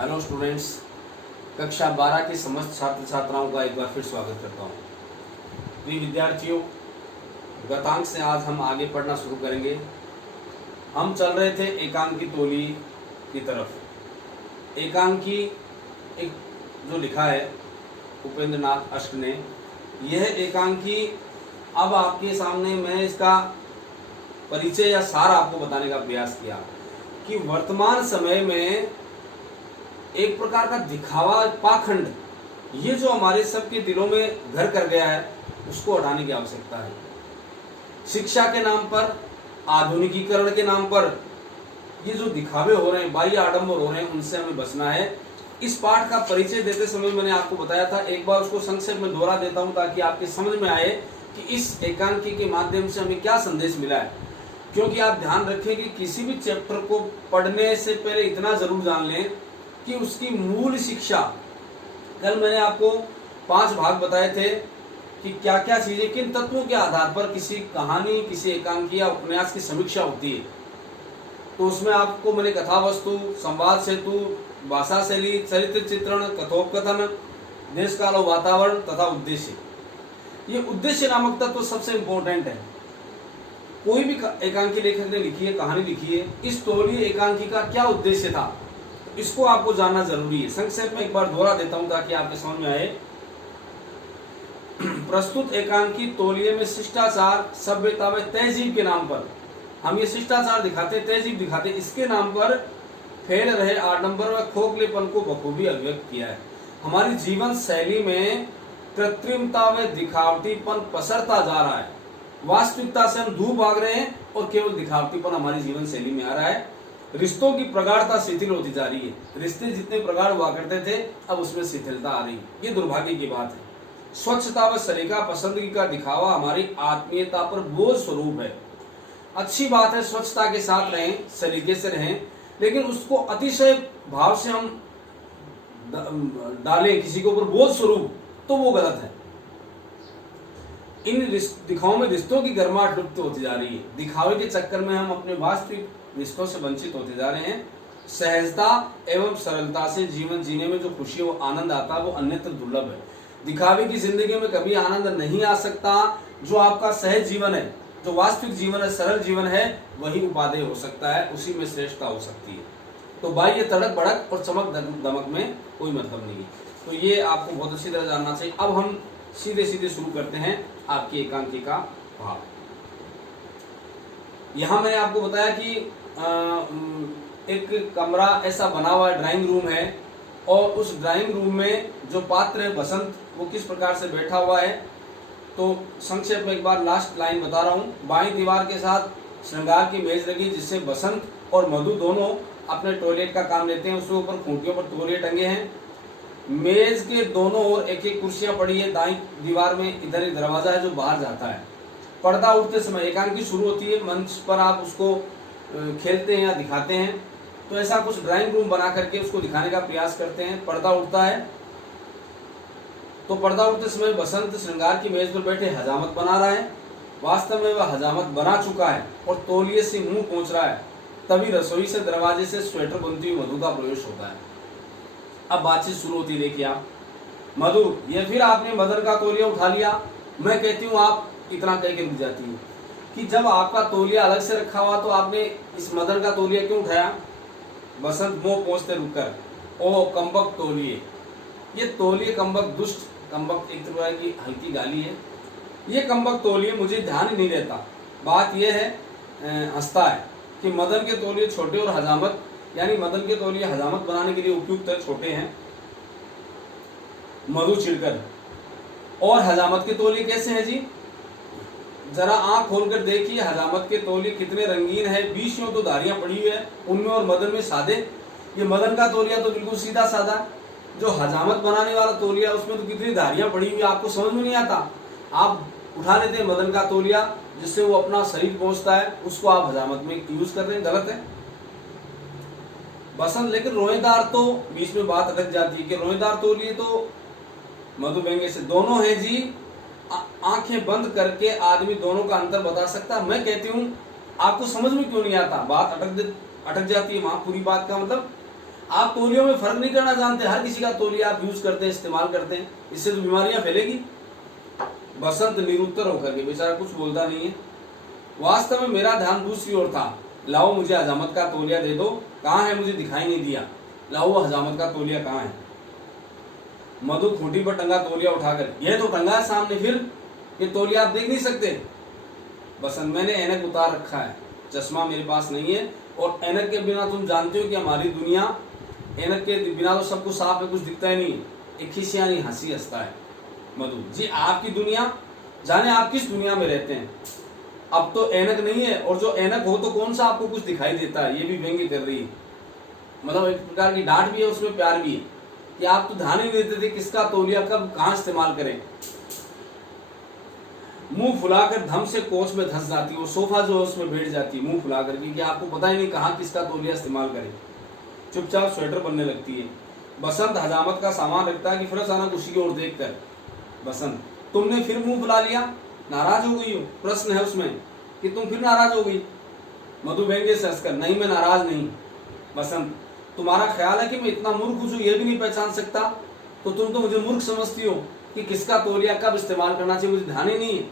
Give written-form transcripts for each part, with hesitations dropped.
Hello students, कक्षा 12 के समस्त छात्र छात्राओं का एक बार फिर स्वागत करता हूँ। प्रिय विद्यार्थियों, गतांक से आज हम आगे पढ़ना शुरू करेंगे। हम चल रहे थे एकांकी तोली की तरफ। एकांकी एक जो लिखा है उपेंद्र नाथ अष्ट ने, यह एकांकी अब आपके सामने मैं इसका परिचय या सार आपको बताने का प्रयास किया कि वर्तमान समय में एक प्रकार का दिखावा, पाखंड, ये जो हमारे सबके दिलों में घर कर गया है, उसको हटाने की आवश्यकता है। शिक्षा के नाम पर, आधुनिकीकरण के नाम पर ये जो दिखावे हो रहे हैं, बाह्य आडंबर हो रहे हैं, उनसे हमें बचना है। इस पाठ का परिचय देते समय मैंने आपको बताया था, एक बार उसको संक्षेप में दोहरा देता हूं ताकि आपके समझ में आए कि इस एकांकी के माध्यम से हमें क्या संदेश मिला है। क्योंकि आप ध्यान रखें कि किसी भी चैप्टर को पढ़ने से पहले इतना जरूर जान लें कि उसकी मूल शिक्षा, कल मैंने आपको 5 भाग बताए थे कि क्या क्या चीजें, किन तत्वों के आधार पर किसी कहानी, किसी एकांकी या उपन्यास की समीक्षा होती है। तो उसमें आपको मैंने कथा वस्तु, संवाद सेतु, भाषा शैली, चरित्र चित्रण, कथोपकथन, देश काल और वातावरण तथा उद्देश्य। ये उद्देश्य नामक तत्व सबसे इंपॉर्टेंट है। कोई भी एकांकी लेखक ने लिखी है, कहानी लिखी है, इस तौलीय एकांकी का क्या उद्देश्य था, इसको आपको जानना जरूरी है। संक्षेप में एक बार दोहरा देता हूं ताकि आपके समझ में आए। प्रस्तुत एकांकी तौलिये में शिष्टाचार, सभ्यता व तहजीब के नाम पर, हम ये शिष्टाचार दिखाते, तहजीब दिखाते, इसके नाम पर फैल रहे आडंबर व खोखलेपन को बखूबी अभिव्यक्त किया है। हमारी जीवन शैली में कृत्रिमता व दिखावटीपन पसरता जा रहा है। वास्तविकता से हम दूर भाग रहे हैं और केवल दिखावटीपन हमारी जीवन शैली में आ रहा है। रिश्तों की प्रगाढ़ता शिथिल होती जा रही है। रिश्ते जितने प्रगाढ़ हुआ करते थे, अब उसमें शिथिलता आ रही है। ये दुर्भाग्य की बात है। स्वच्छता व सलीका पसंदगी का दिखावा हमारी आत्मीयता पर बोझ स्वरूप है। अच्छी बात है, स्वच्छता के साथ रहें, सलीके से रहें, लेकिन उसको अतिशय भाव से हम डालें किसी के ऊपर बोझ स्वरूप, तो वो गलत है। इन दिखावों में रिश्तों की गर्माहट लुप्त होती जा रही है। दिखावे के चक्कर में हम अपने वास्तविक रिश्तों से वंचित होते जा रहे हैं। सहजता एवं सरलता से जीवन जीने में जो खुशी, वो आनंद आता है, वो अन्यत्र दुर्लभ है। दिखावे की जिंदगी में कभी आनंद नहीं आ सकता। जो आपका सहज जीवन है, जो वास्तविक जीवन है, सरल जीवन है, वही उपादेय हो सकता है, उसी में श्रेष्ठता हो सकती है। तो बाह्य तड़क भड़क और चमक दमक में कोई मतलब नहीं है। तो ये आपको बहुत अच्छी तरह जानना चाहिए। अब हम सीधे सीधे शुरू करते हैं आपकी एकांकी का भाव। यहां मैंने आपको बताया कि एक कमरा ऐसा बना हुआ है, ड्राइंग रूम है, और उस ड्राइंग रूम में जो पात्र है बसंत, वो किस प्रकार से बैठा हुआ है। तो संक्षेप में एक बार लास्ट लाइन बता रहा हूँ। बाईं दीवार के साथ श्रृंगार की मेज लगी, जिससे बसंत और मधु दोनों अपने टॉयलेट का काम लेते हैं। उसके ऊपर खूंटियों पर तौलिए टंगे हैं। मेज के दोनों ओर एक एक कुर्सियां पड़ी है। दाईं दीवार में इधर एक दरवाजा है जो बाहर जाता है। पर्दा उठते समय एकांकी शुरू होती है। मंच पर आप उसको खेलते हैं या दिखाते हैं, तो ऐसा कुछ ड्राइंग रूम बना करके उसको दिखाने का प्रयास करते हैं। पर्दा उठता है, तो पर्दा उठते समय बसंत श्रृंगार की मेज पर बैठे हजामत बना रहा है। वास्तव में वह हजामत बना चुका है और तौलिए से मुंह पहुंच रहा है। तभी रसोई से दरवाजे से स्वेटर बुनती हुई मधु का प्रवेश होता है। अब बातचीत शुरू होती है। देखिए आप, मधु, ये फिर आपने मदन का तौलिया उठा लिया। मैं कहती हूँ आप इतना कह के रुक जाती है कि जब आपका तौलिया अलग से रखा हुआ, तो आपने इस मदन का तौलिया क्यों उठाया। बसंत मुंह पहुंचते रुककर, ओ कम्बक तौलिए। ये तौलिए कम्बक, दुष्ट कम्बक एक तरह की हल्की गाली है। ये कम्बक तौलिए, मुझे ध्यान ही नहीं रहता। बात यह है, हंसता है कि मदन के तौलिए छोटे और हजामत, यानी मदन के तौलिए हजामत बनाने के लिए उपयुक्त है, छोटे हैं। मधु चिढ़कर, और हजामत के तौलिए कैसे हैं जी, जरा आंख खोलकर देखिए, हजामत के तौलिए कितने रंगीन है। 20 यूं तो धारियां पड़ी हुई है उनमें, और मदन में सादे। ये मदन का तौलिया तो बिल्कुल सीधा साधा, जो हजामत बनाने वाला तौलिया उसमें तो कितनी धारियां पड़ी हुई, आपको समझ में नहीं आता। आप उठा लेते हैं मदन का तौलिया, जिससे वो अपना शरीर पहुंचता है, उसको आप हजामत में यूज कर रहे हैं, गलत है। बसंत, लेकिन रोएदार, तो बीच में बात अटक जाती है कि रोएदार तौलिए तो मधु व्यंग्य से दोनों है जी। आंखें बंद करके आदमी दोनों का अंतर बता सकता है। मैं कहती हूँ आपको समझ में क्यों नहीं आता, बात अटक जाती है वहां। पूरी बात का मतलब आप तौलियों में फर्क नहीं करना जानते, हर किसी का तौलिया आप यूज करते हैं, इस्तेमाल करते हैं, इससे तो बीमारियां फैलेगी। बसंत निरुत्तर होकर के बेचारा कुछ बोलता नहीं है। वास्तव में मेरा ध्यान दूसरी ओर था। लाओ मुझे हजामत का तौलिया दे दो, कहाँ है, मुझे दिखाई नहीं दिया। लाओ वो हजामत का तौलिया कहाँ है। मधु खूंटी पर टंगा तौलिया उठाकर, यह तो टंगा है सामने, फिर ये तौलिया आप देख नहीं सकते। बसंत मैंने ऐनक उतार रखा है, चश्मा मेरे पास नहीं है, और ऐनक के बिना तुम जानते हो कि हमारी दुनिया, ऐनक के बिना तो सब कुछ साफ है, कुछ दिखता ही नहीं। एक खिसियानी हंसी हंसता है मधु जी। आपकी दुनिया, जाने आप किस दुनिया में रहते हैं। अब तो ऐनक नहीं है, और जो ऐनक हो तो कौन सा आपको कुछ दिखाई देता है। ये भी व्यंग्य कर रही है, मतलब एक प्रकार की डांट भी है, उसमें प्यार भी है कि आप तो ध्यान ही नहीं देते थे किसका तौलिया कब कहाँ इस्तेमाल करें। मुंह फुलाकर धम से कोच में धंस जाती है, वो सोफा जो है उसमें बैठ जाती है मुंह फुलाकर, क्योंकि आपको पता ही नहीं कहाँ किसका तौलिया इस्तेमाल करें। चुपचाप स्वेटर बनने लगती है। बसंत हजामत का सामान रखता है कि फिर अचानक उसी की ओर देखकर, बसंत तुमने फिर मुंह फुला लिया, नाराज हो गई हो, प्रश्न है उसमें कि तुम फिर नाराज हो गई। मधु व्यंग्य से हंसकर, नहीं मैं नाराज नहीं। बसंत तुम्हारा ख्याल है कि मैं इतना मूर्ख हूं ये भी नहीं पहचान सकता, तो तुम तो मुझे मूर्ख समझती हो कि किसका तौलिया कब इस्तेमाल करना चाहिए मुझे ध्यान ही नहीं है।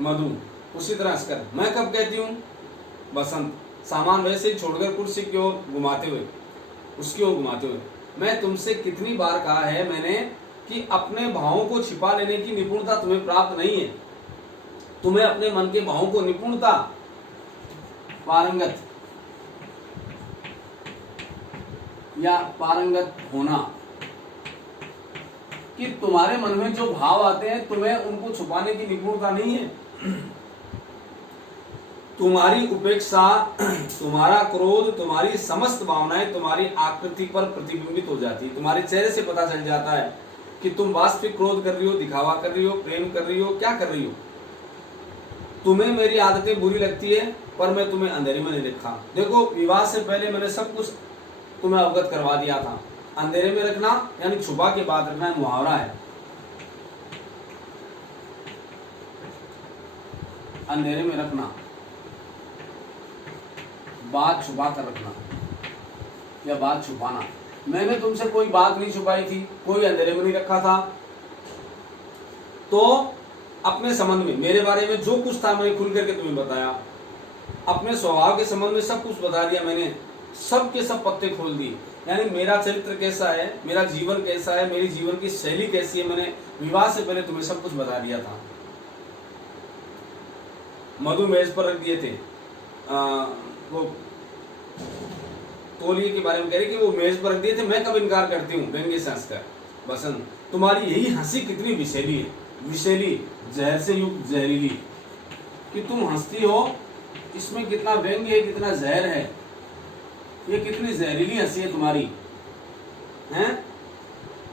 मधु उसी तरह हंसकर, मैं कब कहती हूँ। बसंत सामान वैसे ही छोड़कर कुर्सी की ओर घुमाते हुए, उसकी ओर घुमाते हुए, मैं तुमसे कितनी बार कहा है मैंने कि अपने भावों को छिपा लेने की निपुणता तुम्हें प्राप्त नहीं है। तुम्हें अपने मन के भावों को निपुणता, पारंगत या पारंगत होना, कि तुम्हारे मन में जो भाव आते हैं तुम्हें उनको छुपाने की निपुणता नहीं है। तुम्हारी उपेक्षा, तुम्हारा क्रोध, तुम्हारी समस्त भावनाएं तुम्हारी आकृति पर प्रतिबिंबित हो जाती है। तुम्हारे चेहरे से पता चल जाता है कि तुम वास्तविक क्रोध कर रही हो, दिखावा कर रही हो, प्रेम कर रही हो, क्या कर रही हो। तुम्हें मेरी आदतें बुरी लगती है, पर मैं तुम्हें अंधेरे में नहीं रखा। देखो विवाह से पहले मैंने सब कुछ तुम्हें अवगत करवा दिया था। अंधेरे में रखना यानी छुपा के बात रखना मुहावरा है। अंधेरे में रखना, बात छुपा कर रखना या बात छुपाना। मैंने तुमसे कोई बात नहीं छुपाई थी, कोई अंधेरे में नहीं रखा था। तो अपने संबंध में, मेरे बारे में जो कुछ था मैंने खुल करके तुम्हें बताया। अपने स्वभाव के संबंध में सब कुछ बता दिया मैंने, सब के सब पत्ते खोल दिए। यानी मेरा चरित्र कैसा है, मेरा जीवन कैसा है, मेरी जीवन की शैली कैसी है, मैंने विवाह से पहले तुम्हें सब कुछ बता दिया था। मधु मेज पर रख दिए थे, वो तौलिए के बारे में कह रही कि वो मेज पर रख दिए थे, मैं कब इनकार करती हूँ व्यंग्य से हंसकर। बसंत तुम्हारी यही हंसी कितनी विषैली है, विषैली, जहर से युक्त, जहरीली, कि तुम हंसती हो, इसमें कितना व्यंग्य है, कितना जहर है। ये कितनी जहरीली हंसी है तुम्हारी, हैं?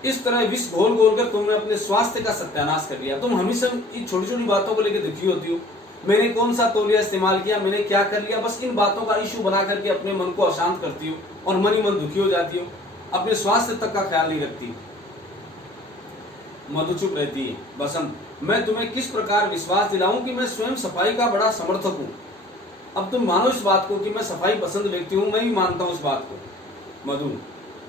इस तरह विष घोल घोल कर तुमने अपने स्वास्थ्य का सत्यानाश कर दिया। तुम हमेशा इन छोटी छोटी बातों को लेकर दुखी होती हो। मैंने कौन सा तौलिया इस्तेमाल किया, मैंने क्या कर लिया, बस इन बातों का इशू बना करके अपने मन को अशांत करती हो और मन ही मन दुखी हो जाती हो, अपने स्वास्थ्य तक का ख्याल नहीं रखती। मधु चुप रहती है। बसंत मैं तुम्हें किस प्रकार विश्वास दिलाऊं कि मैं स्वयं सफाई का बड़ा समर्थक हूं। अब तुम मानो इस बात को कि मैं सफाई पसंद व्यक्ति हूं, मैं भी मानता हूं इस बात को। मधु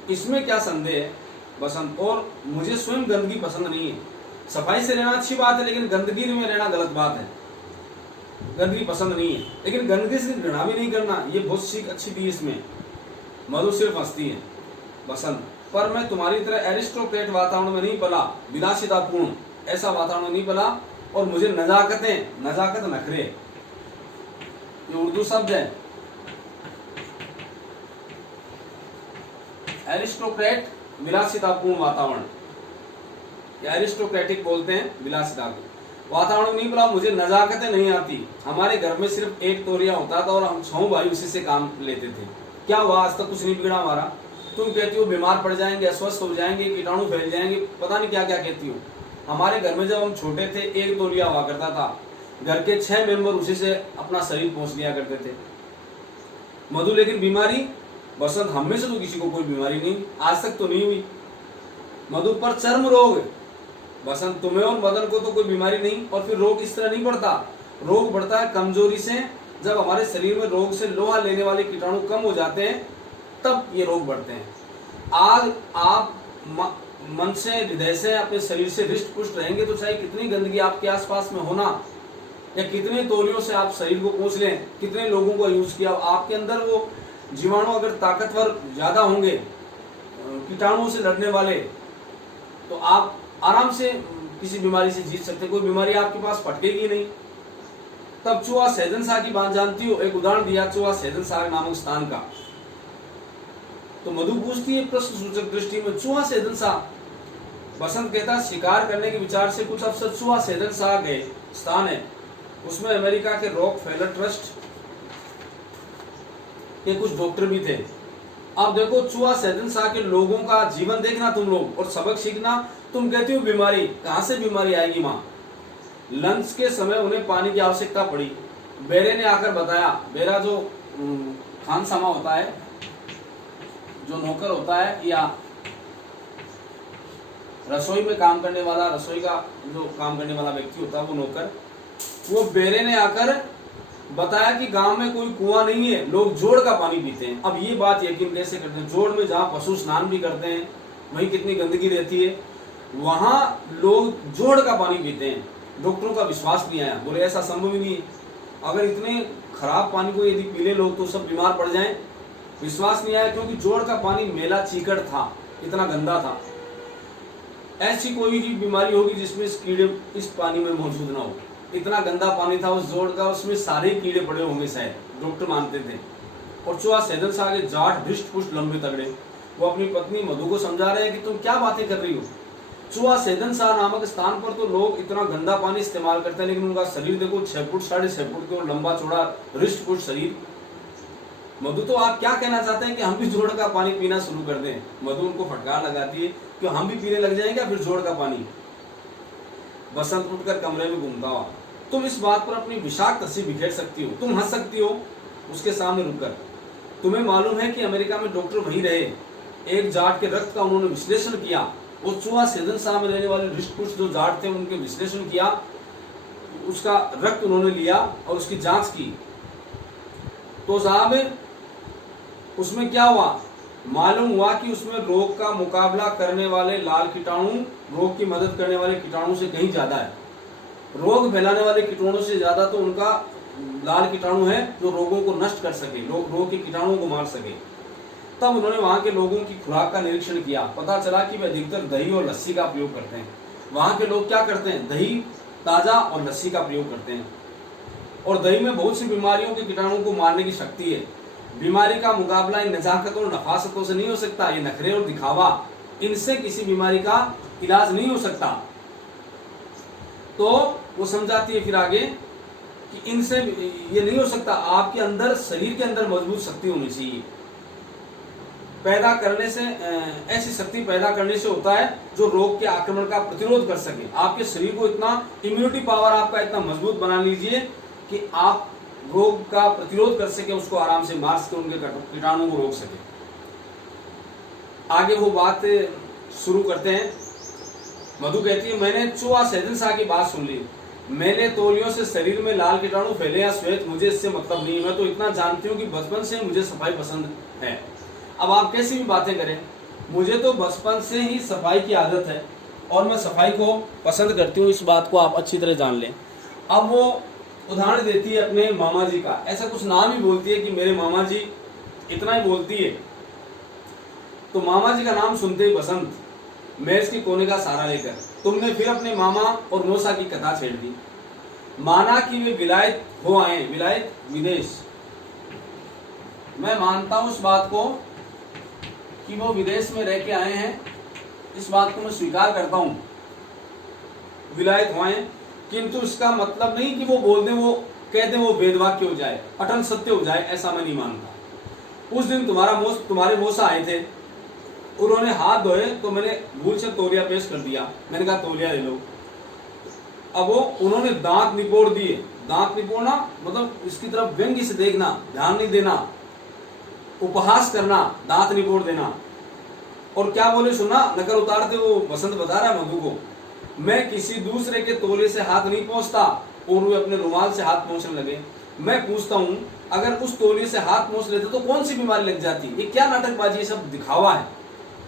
इसमें क्या संदेह है। बसंत और मुझे स्वयं गंदगी पसंद नहीं है। सफाई से रहना अच्छी बात है, लेकिन गंदगी में रहना गलत बात है। गंदगी पसंद नहीं है, लेकिन गंदगी से घृणा भी नहीं करना, ये बहुत सीख अच्छी दी इसमें। मधु सिर्फ हंसती है। बसंत पर मैं तुम्हारी तरह एरिस्टोक्रेट वातावरण में नहीं पला, विलासितापूर्ण ऐसा वातावरण नहीं पला, और मुझे नजाकतें, नजाकत नखरे, ये उर्दू शब्द है। एरिस्टोक्रेट विलासितापूर्ण वातावरण, एरिस्टोक्रेटिक बोलते हैं विलासिता को। वातावरण नहीं पला, मुझे नजाकतें नहीं आती। हमारे घर में सिर्फ एक तौलिया होता था और हम 6 भाई उसी से काम लेते थे। क्या हुआ, आज तक कुछ नहीं बिगड़ा हमारा। तुम कहती हो बीमार पड़ जाएंगे, अस्वस्थ हो जाएंगे, कीटाणु फैल जाएंगे, पता नहीं क्या क्या कहती हो। हमारे घर में जब हम छोटे थे एक तौलिया हुआ करता था, घर के 6 मेंबर उसी से अपना शरीर पोंछ लिया करते थे। मधु लेकिन बीमारी। बसंत हम में से तो किसी को कोई बीमारी नहीं, आज तक तो नहीं हुई। मधु पर चर्म रोग। बसंत तुम्हें और मदन को तो कोई बीमारी नहीं, और फिर रोग इस तरह नहीं बढ़ता। रोग बढ़ता है कमजोरी से। जब हमारे शरीर में रोग से लोहा लेने वाले कीटाणु कम हो जाते हैं तब ये रोग बढ़ते हैं। आज आप मन से, हृदय से, अपने शरीर से हृष्ट पुष्ट रहेंगे तो चाहे कितनी गंदगी आपके आसपास में होना, या कितने तौलियों से आप शरीर को पोंछ लें, कितने लोगों को यूज किया, आपके अंदर वो जीवाणु अगर ताकतवर ज्यादा होंगे, कीटाणुओं से लड़ने वाले, तो आप आराम से किसी बीमारी से जीत सकते। कोई बीमारी आपके पास फटकेगी नहीं। तब चूहा सहजनशाह की बात जानती हो? एक उदाहरण दिया चूहा सहजनशाह नामक स्थान का। तो मधु पूछती है प्रश्न सूचक दृष्टि में, चूहा सहजनशाह? बसंत कहता शिकार करने के विचार से कुछ अफसर चूहा सहजनशाह गए। स्थान है उसमें अमेरिका के रॉकफेलर ट्रस्ट के कुछ डॉक्टर भी थे। अब देखो चूहा सहजनशाह के लोगों का जीवन देखना तुम लोग और सबक सीखना। तुम कहते हो बीमारी, कहां से बीमारी आएगी माँ? लंच के समय उन्हें पानी की आवश्यकता पड़ी। बेरे ने आकर बताया, बेरा जो खानसामा होता है, जो नौकर होता है या रसोई में काम करने वाला, रसोई का जो काम करने वाला व्यक्ति होता है वो नौकर, वो बेरे ने आकर बताया कि गांव में कोई कुआं नहीं है, लोग जोड़ का पानी पीते हैं। अब ये बात यकीन कैसे करते हैं? जोड़ में जहाँ पशु स्नान भी करते हैं वहीं कितनी गंदगी रहती है, वहां लोग जोड़ का पानी पीते हैं। डॉक्टरों का विश्वास नहीं आया, बोले ऐसा संभव ही नहीं है। अगर इतने खराब पानी को यदि पी ले लोग तो सब बीमार पड़ जाएं। विश्वास नहीं आया क्योंकि जोड़ का पानी मेला चीकड़ था, इतना गंदा था। ऐसी कोई भी बीमारी होगी जिसमें इस कीड़े इस पानी में मौजूद ना हो। इतना गंदा पानी था उस जोड़ का, उसमें सारे कीड़े पड़े होंगे शायद, डॉक्टर मानते थे। और चूहा सहजनशाह के जाट हृष्ट पुष्ट लंबे तगड़े, वो अपनी पत्नी मधु को समझा रहे हैं कि तुम क्या बातें कर रही हो। चूहा सहजनशाह नामक स्थान पर तो लोग इतना गंदा पानी इस्तेमाल करते हैं, लेकिन उनका शरीर देखो 6 फुट 6.5 फुट के और लंबा चौड़ा हृष्ट पुष्ट शरीर। मधु तो आप क्या कहना चाहते हैं कि हम भी जोड़ का पानी पीना शुरू कर दें? मधु उनको फटकार लगाती है कि हम भी पीने लग जाएंगे फिर जोड़ का पानी। बसंत उठकर कमरे में घूमता हुआ, तुम इस बात पर अपनी विषाक्त हंसी बिखेर सकती हो, तुम हंस सकती हो उसके सामने रुककर। तुम्हें मालूम है कि अमेरिका में डॉक्टर वही रहे, एक जाट के रक्त का उन्होंने विश्लेषण किया। वो चूहा सहजनशाह में रहने वाले हृष्ट पुष्ट जो जाट थे उनके विश्लेषण किया, उसका रक्त उन्होंने लिया और उसकी जांच की। तो साहब उसमें क्या हुआ? मालूम हुआ कि उसमें रोग का मुकाबला करने वाले लाल कीटाणु रोग की मदद करने वाले कीटाणु से कहीं ज्यादा है। रोग फैलाने वाले कीटाणु से ज्यादा तो उनका लाल कीटाणु है जो रोगों को नष्ट कर सके, रोग के कीटाणुओं को मार सके। तब उन्होंने वहां के लोगों की खुराक का निरीक्षण किया। पता चला कि वे अधिकतर दही और लस्सी का प्रयोग करते हैं। वहां के लोग क्या करते हैं? दही ताजा और लस्सी का प्रयोग करते हैं। और दही में बहुत सी बीमारियों के कीटाणुओं को मारने की शक्ति है। बीमारी का मुकाबला इन नजाकत और नफासतों से नहीं हो सकता। ये नखरे और दिखावा, इनसे किसी बीमारी का इलाज नहीं हो सकता। तो वो समझाती है फिर आगे कि इनसे ये नहीं हो सकता। आपके अंदर, शरीर के अंदर मजबूत शक्ति होनी चाहिए। पैदा करने से, ऐसी शक्ति पैदा करने से होता है जो रोग के आक्रमण का प्रतिरोध कर सके। आपके शरीर को इतना, इम्यूनिटी पावर आपका इतना मजबूत बना लीजिए कि आप रोग का प्रतिरोध कर सके, उसको आराम से मार सके, उनके कीटाणुओं को रोक सके। आगे वो बात शुरू करते हैं। मधु कहती है, मैंने चूहा सहजनशाह की बात सुन ली। मैंने तौलियों से शरीर में लाल कीटाणु फैले या श्वेत, मुझे इससे मतलब नहीं। मैं तो इतना जानती हूँ कि बचपन से मुझे सफाई पसंद है। अब आप कैसी भी बातें करें, मुझे तो बचपन से ही सफाई की आदत है और मैं सफाई को पसंद करती हूँ। इस बात को आप अच्छी तरह जान लें। अब वो उदाहरण देती है अपने मामा जी का, ऐसा कुछ नाम ही बोलती है कि मेरे मामा जी, इतना ही बोलती है। तो मामा जी का नाम सुनते ही बसंत मेज के कोने का सहारा लेकर तुमने फिर अपने मामा और मौसा की कथा छेड़ दी। माना कि वे विलायत हो आए, विलायत विदेश। मैं मानता हूं इस बात को कि वो विदेश में रह के आए हैं, इस बात को मैं स्वीकार करता हूं, विलायत हुए, किंतु इसका मतलब नहीं कि वो बोल दें, वो कह दें, वो वेदवाक्य हो जाए, अटल सत्य हो जाए, ऐसा मैं नहीं मानता। उस दिन तुम्हारे मौसा आए थे, उन्होंने हाथ धोए तो मैंने भूल से तौलिया पेश कर दिया। मैंने कहा तौलिया ले लो। अब वो उन्होंने दांत निपोड़ दिए। दांत निपोड़ना मतलब इसकी तरफ व्यंग्य से देखना, ध्यान नहीं देना, उपहास करना, दांत निपोड़ देना। और क्या बोले सुना, नकल उतारते वो बसंत बता रहा है मधु को, मैं किसी दूसरे के तौलिए से हाथ नहीं पहुंचता। और वे अपने रुमाल से हाथ पहुंचने लगे। मैं पूछता हूं अगर उस तौलिए से हाथ मोच लेते तो कौन सी बीमारी लग जाती। ये क्या नाटकबाजी, ये सब दिखावा है।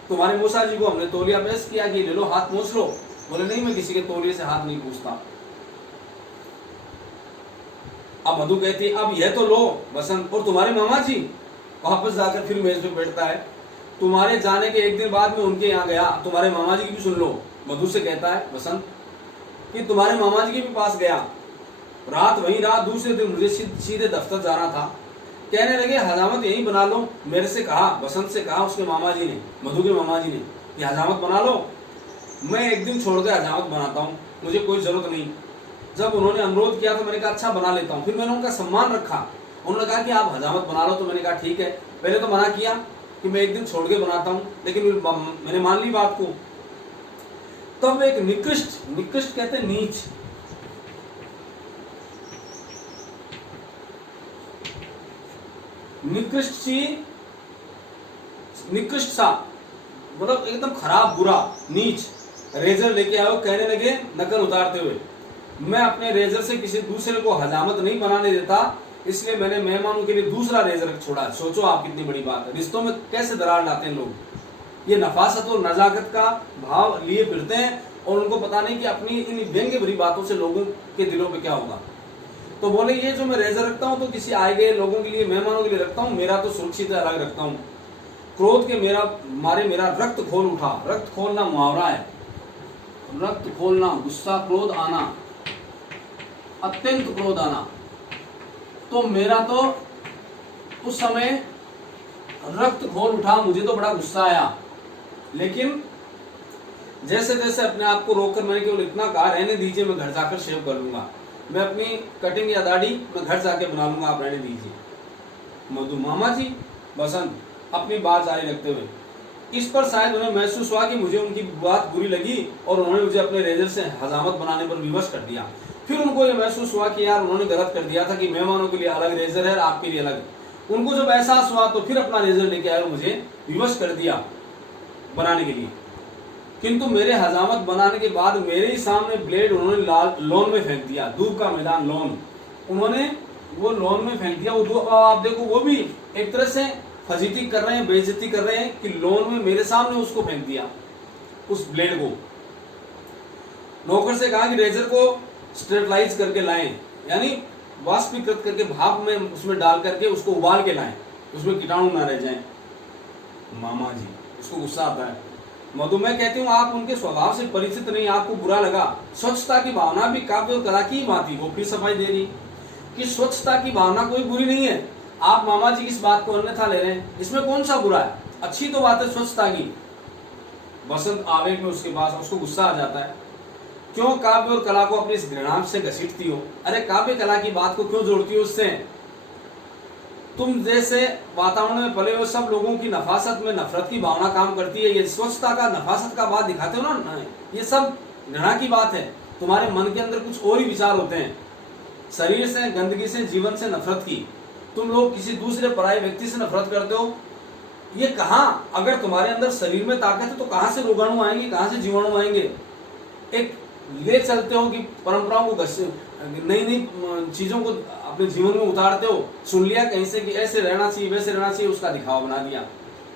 तुम्हारे मूसा जी को हमने तौलिया पेश किया कि ले लो हाथ मोच लो, बोले नहीं मैं किसी के तौलिए से हाथ नहीं पूछता। अब मधु कहती अब यह तो लो बसंत, और तुम्हारे मामा जी, वापस जाकर फिर मेज पे बैठता है। तुम्हारे जाने के एक दिन बाद में उनके यहाँ गया, तुम्हारे मामा जी की भी सुन लो। मधु से कहता है बसंत कि तुम्हारे मामा जी के भी पास गया, रात वही रहा, दूसरे दिन मुझे सीधे दफ्तर जाना था। कहने लगे हजामत यही बना लो। मेरे से कहा, बसंत से कहा उसके मामा जी ने, मधु के मामा जी ने, कि हजामत बना लो, मैं एक दिन छोड़ के हजामत बनाता हूँ, मुझे कोई जरूरत नहीं। जब उन्होंने अनुरोध किया तो मैंने कहा अच्छा बना लेता हूँ। फिर मैंने उनका सम्मान रखा, उन्होंने कहा कि आप हजामत बना लो, तो मैंने कहा ठीक है। पहले तो मना किया कि मैं एक दिन छोड़ के बनाता हूँ, लेकिन मैंने मान ली बात को। तब एक निकृष्ट कहते हैं नीच, निकृष्ट सा मतलब एकदम खराब बुरा नीच रेजर लेके आओ। कहने लगे नकल उतारते हुए, मैं अपने रेजर से किसी दूसरे को हजामत नहीं बनाने देता, इसलिए मैंने मेहमानों के लिए दूसरा रेजर छोड़ा। सोचो आप कितनी बड़ी बात है, रिश्तों में कैसे दरार लाते हैं लोग। ये नफासत और नजाकत का भाव लिए फिरते हैं और उनको पता नहीं कि अपनी इन व्यंग्य भरी बातों से लोगों के दिलों पे क्या होगा। तो बोले ये जो मैं रेजर रखता हूँ तो किसी आए गए लोगों के लिए, मेहमानों के लिए रखता हूँ, मेरा तो सुरक्षित अलग रखता हूँ। क्रोध के मारे मेरा रक्त खोल उठा। रक्त खोलना मुहावरा है, रक्त खोलना, गुस्सा, क्रोध आना, अत्यंत क्रोध आना। तो मेरा तो उस समय रक्त खोल उठा, मुझे तो बड़ा गुस्सा आया। लेकिन जैसे जैसे अपने आप को रोककर मैंने केवल इतना कहा, रहने दीजिए मैं घर जाकर शेव कर लूंगा, मैं अपनी कटिंग या दाढ़ी मैं घर जाके बना लूंगा, आप रहने दीजिए। मधु मामा जी, बसंत अपनी बात जारी रखते हुए। इस पर शायद उन्हें महसूस हुआ कि मुझे उनकी बात बुरी लगी और उन्होंने मुझे अपने रेजर से हजामत बनाने पर विवश कर दिया। फिर उनको ये महसूस हुआ कि यार उन्होंने गलत कर दिया था कि मेहमानों के लिए अलग रेजर है, आपके लिए अलग। उनको जब एहसास हुआ तो फिर अपना रेजर लेके आए और मुझे विवश कर दिया बनाने के लिए। किंतु मेरे हजामत बनाने के बाद मेरे ही सामने ब्लेड उन्होंने लॉन में फेंक दिया। दूब का मैदान लॉन, उन्होंने वो लॉन में फेंक दिया। वो आप देखो वो भी एक तरह से फजीती कर रहे हैं, बेइज्जती कर रहे हैं कि लॉन में मेरे सामने उसको फेंक दिया, उस ब्लेड को। नौकर से कहा कि रेजर को स्टेरलाइज करके लाएं, यानी वाष्पीकृत करके भाप में उसमें डाल करके उसको उबाल के लाएं, उसमें कीटाणु ना रह जाएं। मामा जी, उसको गुस्सा आता है। मधु, मैं कहती हूँ आप उनके स्वभाव से परिचित नहीं, आपको बुरा लगा। स्वच्छता की भावना भी काव्य और कला की बात ही। वो फिर सफाई दे रही कि स्वच्छता की भावना कोई बुरी नहीं है, आप मामा जी की इस बात को अन्यथा ले रहे हैं, इसमें कौन सा बुरा है, अच्छी तो बात है स्वच्छता की। बसंत आवेग में उसके पास, उसको गुस्सा आ जाता है। क्यों काव्य और कला को अपनी इस घृणा से घसीटती हो? अरे काव्य कला की बात को क्यों जोड़ती हो उससे? तुम जैसे वातावरण में पले हुए सब लोगों की नफासत में नफरत की भावना काम करती है। ये स्वच्छता का, नफासत का बात दिखाते हो ना, ये सब घृणा की बात है। तुम्हारे मन के अंदर कुछ और ही विचार होते हैं, शरीर से, गंदगी से, जीवन से नफरत की। तुम लोग किसी दूसरे पराये व्यक्ति से नफरत करते हो। ये कहाँ, अगर तुम्हारे अंदर शरीर में ताकत है तो कहाँ से रोगाणु आएंगे, कहाँ से जीवाणु आएंगे? एक ले चलते हो कि परंपराओं को, नई नई चीजों को अपने जीवन में उतारते हो। सुन लिया कहीं से कि ऐसे रहना चाहिए, वैसे रहना चाहिए, उसका दिखावा बना दिया।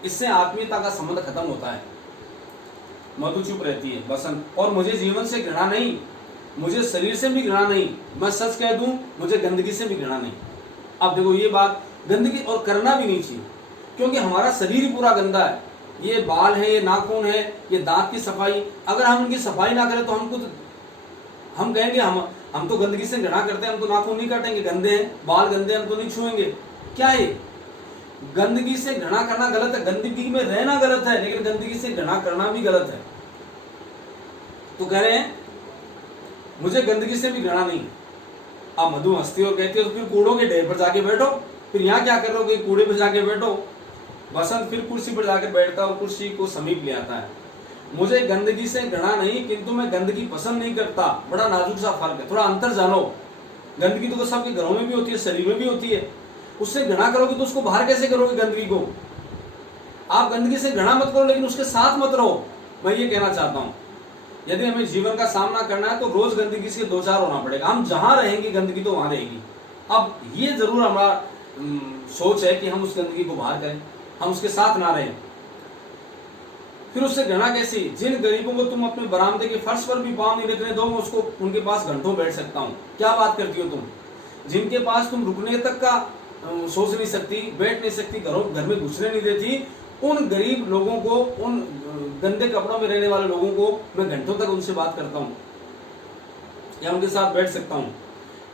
इससे आत्मीयता का संबंध खत्म होता है। मधु चुप रहती है। बसंत, और मुझे जीवन से घृणा नहीं, मुझे शरीर से भी घृणा नहीं, मैं सच कह दूं मुझे गंदगी से भी घृणा नहीं। अब देखो ये बात, गंदगी और करना भी नहीं चाहिए, क्योंकि हमारा शरीर ही पूरा गंदा है। ये बाल है, ये नाखून है, ये दांत की सफाई, अगर हम उनकी सफाई ना करें तो हम कहेंगे हम तो गंदगी से घृणा करते हैं, हम तो नाखून नहीं काटेंगे, गंदे हैं, बाल गंदे, हम तो नहीं छुएंगे। क्या है? गंदगी से घृणा करना गलत है, गंदगी में रहना गलत है, लेकिन गंदगी से घृणा करना भी गलत है। तो कह रहे हैं मुझे गंदगी से भी घृणा नहीं। अब मधु हंसती और कहती है तो फिर कूड़ों के ढेर पर जाके बैठो, फिर यहाँ क्या कर रहे हो, कूड़े पर जाके बैठो। बसंत फिर कुर्सी पर जाकर बैठता और कुर्सी को समीप ले आता है। मुझे गंदगी से घृणा नहीं, किंतु मैं गंदगी पसंद नहीं करता। बड़ा नाजुक सा फर्क है, थोड़ा अंतर जानो। गंदगी तो सबके घरों में भी होती है, शरीर में भी होती है। उससे घृणा करोगे तो उसको बाहर कैसे करोगे गंदगी को? आप गंदगी से घृणा मत करो, लेकिन उसके साथ मत रहो। मैं ये कहना चाहता हूँ, यदि हमें जीवन का सामना करना है तो रोज गंदगी से दो चार होना पड़ेगा। हम जहां रहेंगे गंदगी तो वहां रहेगी। अब ये जरूर हमारा सोच है कि हम उस गंदगी को बाहर करें, हम उसके साथ ना रहें। फिर उससे घृणा कैसी? जिन गरीबों को तुम अपने बरामदे के फर्श पर भी पांव नहीं रखने दो, मैं उसको उनके पास घंटों बैठ सकता हूँ। क्या बात करती हो तुम? जिनके पास तुम रुकने तक का सोच नहीं सकती, बैठ नहीं सकती, घर में घुसने नहीं देती, उन गरीब लोगों को, उन गंदे कपड़ों में रहने वाले लोगों को मैं घंटों तक उनसे बात करता हूँ या उनके साथ बैठ सकता हूँ।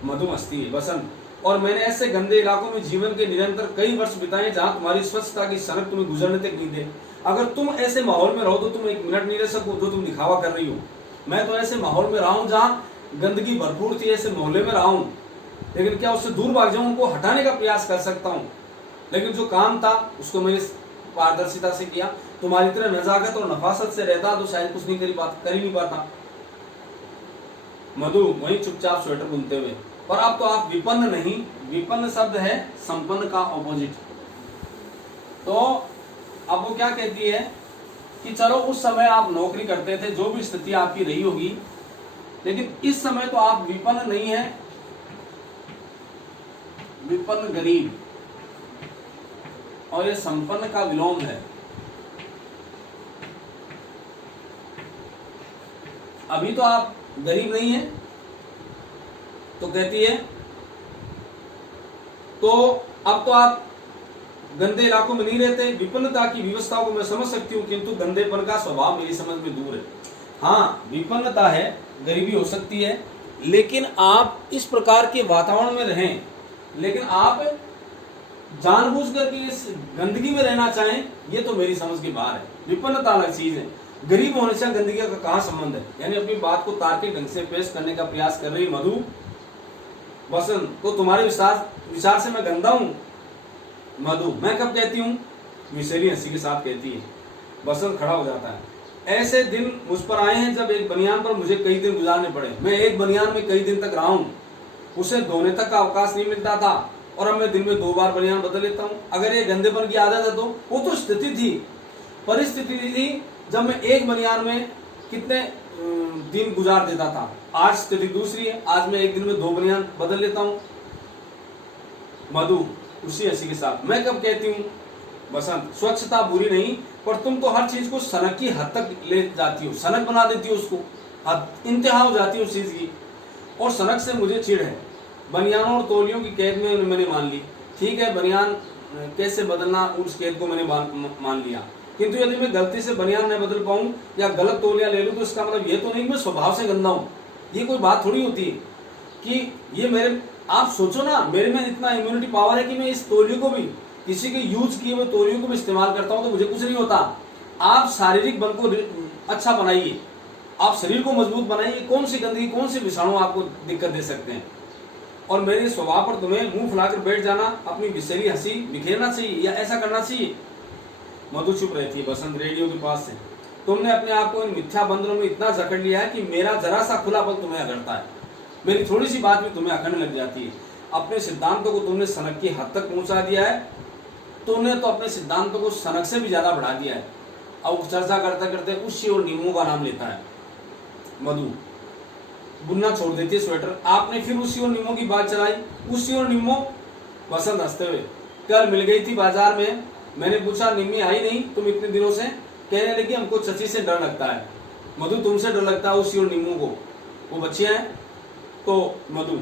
मधु हंसती है। बसंत, और मैंने ऐसे गंदे इलाकों में जीवन के निरंतर कई वर्ष बिताए जहां तुम्हारी स्वच्छता की सनक तुम्हें गुजरने तक नहीं दे। अगर तुम ऐसे माहौल में रहो तो तुम एक मिनट नहीं रह सको जो तुम दिखावा कर रही हो। मैं तो ऐसे माहौल में रहा हूं जहां गंदगी भरपूर थी, ऐसे मोहल्ले में रहा हूं, लेकिन क्या उससे दूर भाग जाऊं? उनको हटाने का प्रयास कर सकता हूं, लेकिन जो काम था उसको मैंने पारदर्शिता से किया। तुम्हारी तरह नजाकत और नफासत से रहता तो शायद कुछ नहीं कर ही नहीं पाता। मधु वही चुपचाप स्वेटर बुनते हुए, पर अब तो आप विपन्न नहीं, विपन्न शब्द है संपन्न का ऑपोजिट। तो अब वो क्या कहती है कि चलो उस समय आप नौकरी करते थे, जो भी स्थिति आपकी रही होगी, लेकिन इस समय तो आप विपन्न नहीं है, विपन्न गरीब, और ये संपन्न का विलोम है। अभी तो आप गरीब नहीं है, तो कहती है तो अब तो आप गंदे इलाकों में नहीं रहते। विपन्नता की व्यवस्था को मैं समझ सकती हूँ, किंतु गंदेपन का स्वभाव मेरी समझ में दूर है। हाँ, विपन्नता है, गरीबी हो सकती है, लेकिन आप इस प्रकार के वातावरण में रहें, लेकिन आप जानबूझ करके इस गंदगी में रहना चाहें, ये तो मेरी समझ के बाहर है। विपन्नता अलग चीज है, गरीब होने से गंदगी का कहाँ संबंध है? यानी अपनी बात को तार्किक ढंग से पेश करने का प्रयास कर रही मधु। बसंत, तो तुम्हारे विचार से मैं गंदा हूं? मधु, मैं कब कहती हूँ? मिसेरी हंसी के साथ कहती है। बसंत खड़ा हो जाता है। ऐसे दिन मुझ पर आए हैं जब एक बनियान पर मुझे कई दिन गुजारने पड़े। मैं एक बनियान में कई दिन तक रहा हूँ, उसे धोने तक का अवकाश नहीं मिलता था, और अब मैं दिन में 2 बार बनियान बदल लेता हूँ। अगर ये गंदेपन की आदत है तो वो तो स्थिति थी, परिस्थिति थी, जब मैं एक बनियान में कितने दिन गुजार देता था। आज स्थिति दूसरी है, आज मैं एक दिन में 2 बनियान बदल लेता हूँ। मधु उसी हंसी के साथ, मैं कब कहती हूँ? बसंत, स्वच्छता बुरी नहीं, पर तुम तो हर चीज को सनक की हद तक ले जाती हो, सनक बना देती हो, उसको हद इंतहा हो जाती है उस चीज की, और सनक से मुझे चिढ़ है। बनियानों और तौलियों की कैद में मैंने मान ली, ठीक है, बनियान कैसे बदलना उस कैद को मैंने मान लिया, किंतु यदि मैं गलती से बनियान न बदल पाऊं या गलत तौलिया ले लूं तो इसका मतलब ये तो नहीं मैं स्वभाव से गंदा हूं। ये कोई बात थोड़ी होती है कि ये मेरे, आप सोचो ना, मेरे में इतना इम्यूनिटी पावर है कि मैं इस तौलियों को भी, किसी के यूज किए हुए तौलियों को भी इस्तेमाल करता हूं तो मुझे कुछ नहीं होता। आप शारीरिक बल को अच्छा बनाइए, आप शरीर को मजबूत बनाइए, कौन सी गंदगी, कौन से विषाणु आपको दिक्कत दे सकते हैं? और मेरे स्वभाव पर तुम्हें मुंह फुलाकर बैठ जाना, अपनी विषैली हंसी बिखेरना चाहिए या ऐसा करना चाहिए? मधु चुप रहती है। बसंत रेडियो के पास से, तुमने अपने आप को इन मिथ्या बंधनों में इतना जकड़ लिया है कि मेरा जरा सा खुला पल तुम्हें अगड़ता है, मेरी थोड़ी सी बात भी तुम्हें अखंड लग जाती है। अपने सिद्धांतों को तुमने सनक की हद तक पहुंचा दिया है, तुमने तो अपने सिद्धांतों को सनक से भी ज्यादा बढ़ा दिया है। अब चर्चा करते करते उसी और नींबू का नाम लेता है। मधु बुनना छोड़ देती है स्वेटर। आपने फिर उसी और नींबू की बात चलाई, उसी और नींबू? बसंत हंसते हुए, कल मिल गई थी बाजार में, मैंने पूछा निम्मी आई नहीं तुम इतने दिनों से? कहने लगी हमको चची से डर लगता है। मधु, तुमसे डर लगता है उसी और नींबू को? वो बच्चियां हैं तो मधु,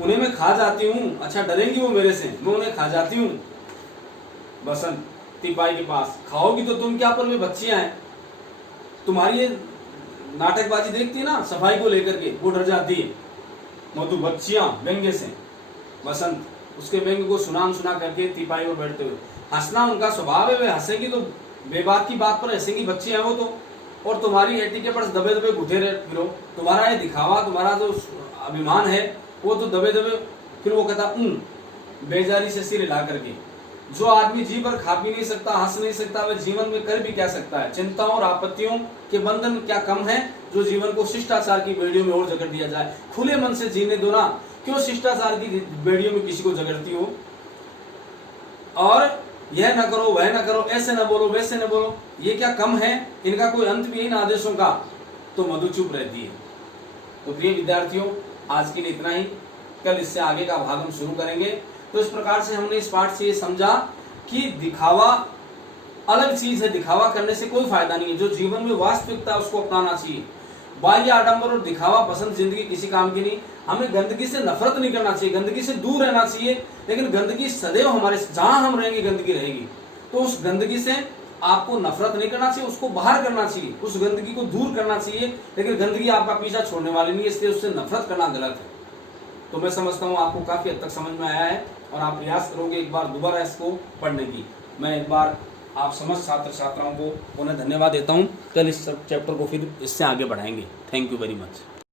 उन्हें मैं खा जाती हूँ। अच्छा, डरेंगी वो मेरे से? मैं उन्हें खा जाती हूँ। बसंत तिपाई के पास, खाओगी तो तुम क्या, पर वे बच्चियां हैं। तुम्हारी ये नाटकबाजी देखती है ना सफाई को लेकर के, वो डर जाती है। मधु, बच्चियां व्यंग्य से। बसंत उसके व्यंग्य को सुना करके तिपाई पर बैठते हुए, हंसना उनका स्वभाव है, वे हंसेगी तो बेबाक की बात पर हंसेगी, बच्चे हैं वो तो। और तुम्हारी एटी के पास दबे दबे घुटे रहो, तुम्हारा ये दिखावा, तुम्हारा जो अभिमान है वो तो दबे दबे। फिर वो कहता बेजारी से सिर हिला करके, जो आदमी जी पर खा भी नहीं सकता, हंस नहीं सकता, वह जीवन में कर भी क्या सकता है? चिंताओं और आपत्तियों के बंधन क्या कम है जो जीवन को शिष्टाचार की बेड़ियों में और जकड़ दिया जाए? खुले मन से जीने दो ना, क्यों शिष्टाचार की बेड़ियों में किसी को जकड़ती हो? और यह न करो, वह न करो, ऐसे न बोलो, वैसे न बोलो, ये क्या कम है? इनका कोई अंत भी इन आदेशों का? तो मधु चुप रहती है। तो प्रिय विद्यार्थियों, आज के लिए इतना ही। कल इससे आगे का भाग हम शुरू करेंगे। तो इस प्रकार से हमने इस पाठ से ये समझा कि दिखावा अलग चीज है, दिखावा करने से कोई फायदा नहीं है। जो जीवन में वास्तविकता है उसको अपनाना चाहिए। बाह्य आडंबर और दिखावा पसंद जिंदगी किसी काम की नहीं। हमें गंदगी से नफरत नहीं करना चाहिए, गंदगी से दूर रहना चाहिए, लेकिन गंदगी सदैव हमारे, जहां हम रहेंगे गंदगी रहेगी, तो उस गंदगी से आपको नफरत नहीं करना चाहिए, उसको बाहर करना चाहिए, उस गंदगी को दूर करना चाहिए। लेकिन गंदगी आपका पीछा छोड़ने वाली नहीं है, इसलिए उससे नफरत करना गलत है। तो मैं समझता हूँ आपको काफी हद तक समझ में आया है और आप प्रयास करोगे एक बार दोबारा इसको पढ़ने की। मैं एक बार आप समस्त छात्र छात्राओं को पुनः धन्यवाद देता हूँ। कल इस चैप्टर को फिर इससे आगे बढ़ाएंगे। Thank you very much.